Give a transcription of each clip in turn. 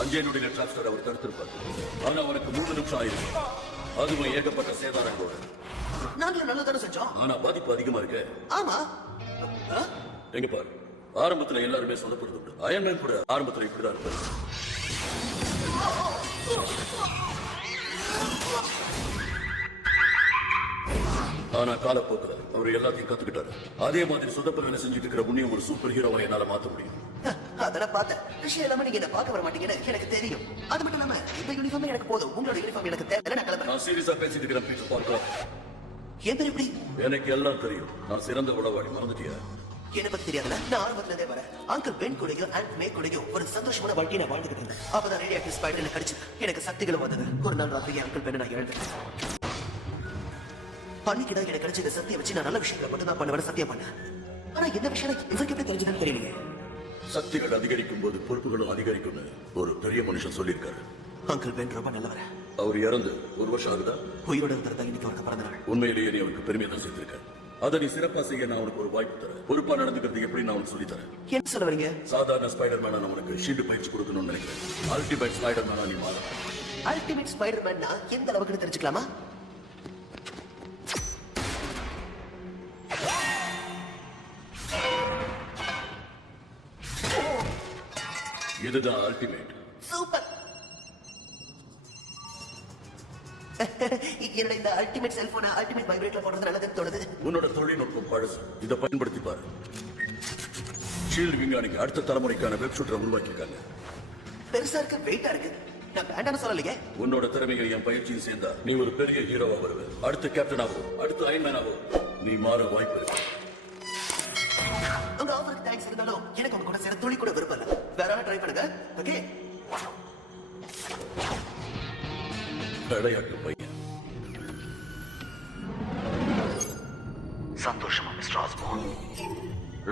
5 நொடியில டிரான்ஸ்பர் அவர் தடுத்திருப்பார். ஆனா அவனுக்கு 3 நிமிஷம் ஆயிருக்கு. அதுவும் ஏகப்பட்ட சேதாரங்களோட. நாங்களும் நல்லதான செஞ்சோம். ஆனா பாதிப்பு அதிகமா இருக்கு. ஆமா. எங்க பாரு, ஆரம்பத்துல எல்லாருமே சொதப்படுறது உண்டு. அயன்மேன் கூட ஆரம்பத்துல இப்படிதான் இருப்பாரு. ஆனா காலப்போக்குல அவர் எல்லாத்தையும் கத்துக்கிட்டாரு. அதே மாதிரி சொதப்பல் வேலை செஞ்சுட்டு இருக்கிற உன்னையும் ஒரு சூப்பர் ஹீரோவை என்னால மாத்த முடியும். அதெல்லாம் பார்த்தேன். விஷயம் இல்லாம நீங்க என்ன பார்க்க வர மாட்டீங்கன்னு எனக்கு தெரியும். அது மட்டும் இல்லாம இந்த யூனிஃபார்ம் எனக்கு போதும். உங்களோட யூனிஃபார்ம் எனக்கு தேவை. நான் கிளம்புறேன். நான் சீரியஸா பேசிட்டு இருக்கிறேன் பீட்டர் பார்க்கர். என் பேர் எப்படி? எனக்கு எல்லாம் தெரியும். நான் சிறந்த உளவாளி. மறந்துட்டியா? என்ன பத்தி தெரியாதுல. நான் ஆரம்பத்துல இருந்தே வரேன். அங்கிள் பென் கூடயும் அண்ட் மே கூடயும் ஒரு சந்தோஷமான வாழ்க்கையை நான் வாழ்ந்துகிட்டு இருந்தேன். அப்பதான் ரேடியோ ஆக்டிவ் ஸ்பைடர் எனக்கு கிடைச்சு எனக்கு சக்திகளும் வந்தது. ஒரு நாள் ராத்திரி அங்கிள் பெண்ணை நான் இழந்தேன். பண்ணிக்கிட்டா எனக்கு கிடைச்ச இந்த சத்தியம் வச்சு நான் நல்ல விஷயங்களை மட்டும் தான் பண்ணுவேன் சத்தியம் பண்ணேன். ஆனா என்ன விஷயம் இவருக்கு எப்படி தெரிஞ்சதுன்னு தெரியலையே. சக்திகள் அதிகரிக்கும் போது பொறுப்புகளும் அதிகரிக்கும் ஒரு பெரிய மனுஷன் சொல்லியிருக்காரு. அங்கிள் பென் ரொம்ப நல்லவர். அவர் இறந்து 1 வருஷம் ஆகுதா? உயிரோட இருக்கிறதா இன்னைக்கு அவருக்கு பிறந்த நாள். உண்மையிலேயே நீ அவருக்கு பெருமையை தான் சேர்த்திருக்க. அதை நீ சிறப்பா செய்ய நான் உனக்கு ஒரு வாய்ப்பு தரேன். பொறுப்பா நடந்துக்கிறது எப்படி நான் உனக்கு சொல்லி தரேன். என்ன சொல்ல வரீங்க? சாதாரண ஸ்பைடர் மேனா நான் உனக்கு ஷீல்டு பயிற்சி கொடுக்கணும்னு நினைக்கிறேன். அல்டிமேட் ஸ்பைடர் மேனா நீ மாற. அல்டிமேட் ஸ்பைடர் மேன்னா எந்த அளவுக்கு தெரிஞ்சுக்கலாமா? இதுதான் அல்டிமேட். சூப்பர். என்னோட இந்த அல்டிமேட் செல்போனை அல்டிமேட் வைப்ரேட்டர் போடுறது நல்லதுன்னு தோணுது. உன்னோட தொழில்நுட்பம் பழசு. இதை பயன்படுத்தி பாரு. ஷீல்டு விஞ்ஞானிங்க அடுத்த தலைமுறைக்கான வெப் ஷூட்டரை உருவாக்கியிருக்காங்க. பெருசா இருக்கு, வெயிட்டா இருக்கு. நான் வேண்டாம்னு சொல்லலையே. உன்னோட திறமையை என் பயிற்சியும் சேர்ந்தா நீ ஒரு பெரிய ஹீரோவா வருவ. அடுத்த கேப்டனாவோ அடுத்த அயன்மேனாவோ நீ மாற வாய்ப்பு இருக்கு. உங்க ஆஃபருக்கு தேங்க்ஸ் இருந்தாலும் எனக்கு உங்க கூட சேர துளி கூட விருப்பம் இல்ல. வேற ட்ரை பண்ணுங்க. ஓகே. விளையாட்டு பையன். சந்தோஷமா மிஸ்டர் ஆஸ்பான்?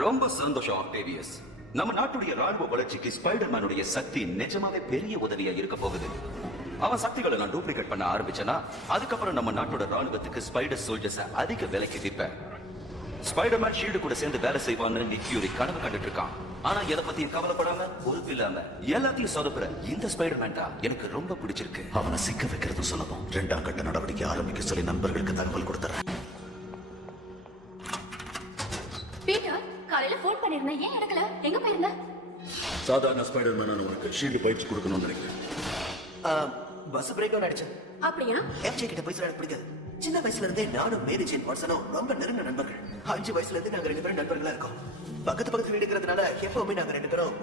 ரொம்ப சந்தோஷம் ஆக்டேவியஸ். நம்ம நாட்டுடைய ராணுவ வளர்ச்சிக்கு ஸ்பைடர்மேனுடைய சக்தி நிஜமாவே பெரிய உதவியா இருக்க போகுது. அவன் சக்திகளை நான் டூப்ளிகேட் பண்ண ஆரம்பிச்சேன்னா அதுக்கப்புறம் நம்ம நாட்டோட ராணுவத்துக்கு ஸ்பைடர் சோல்ஜர்ஸ் அதிக விலைக்கு விற்பேன். ஸ்பைடர்மேன் ஷீல்டு கூட சேர்ந்து வேலை செய்வான்னு நிக் ஃபியூரி கனவு கண்டுட்டு இருக்கான். ஆனா எதை பத்தியும் கவலைப்படாம பொறுப்பு இல்லாம எல்லாத்தையும் சொதப்புற இந்த ஸ்பைடர்மேன் தான் எனக்கு ரொம்ப பிடிச்சிருக்கு. அவனை சிக்க வைக்கிறது சுலபம். 2ஆம் கட்ட நடவடிக்கை ஆரம்பிக்க சொல்லி நண்பர்களுக்கு தகவல் கொடுத்துறேன். பீட்டர், காலையில போன் பண்ணிருந்தேன், ஏன் எடுக்கல? எங்க போயிருந்த? சாதாரண ஸ்பைடர்மேனா உனக்கு ஷீல்டு பயிற்சி கொடுக்கணும்னு நினைக்கிறேன். பஸ் பிரேக் டவுன் ஆயிடுச்சு. அப்படியா? எம்ஜே கிட்ட போய் சொல்ல எனக்கு பிடிக்காது. சின்ன வயசுல இருந்தே நானும் மேரி ஜேன் வாட்சனும் ரொம்ப நெருங்கின நண்பர்கள். 5 வயசுல இருந்து நாங்க 2 பேரும் நண்பர்களா இருக்கோம். பக்கத்து வீடுங்கிறதுனால எப்பவுமே நாங்க 2 பேரும்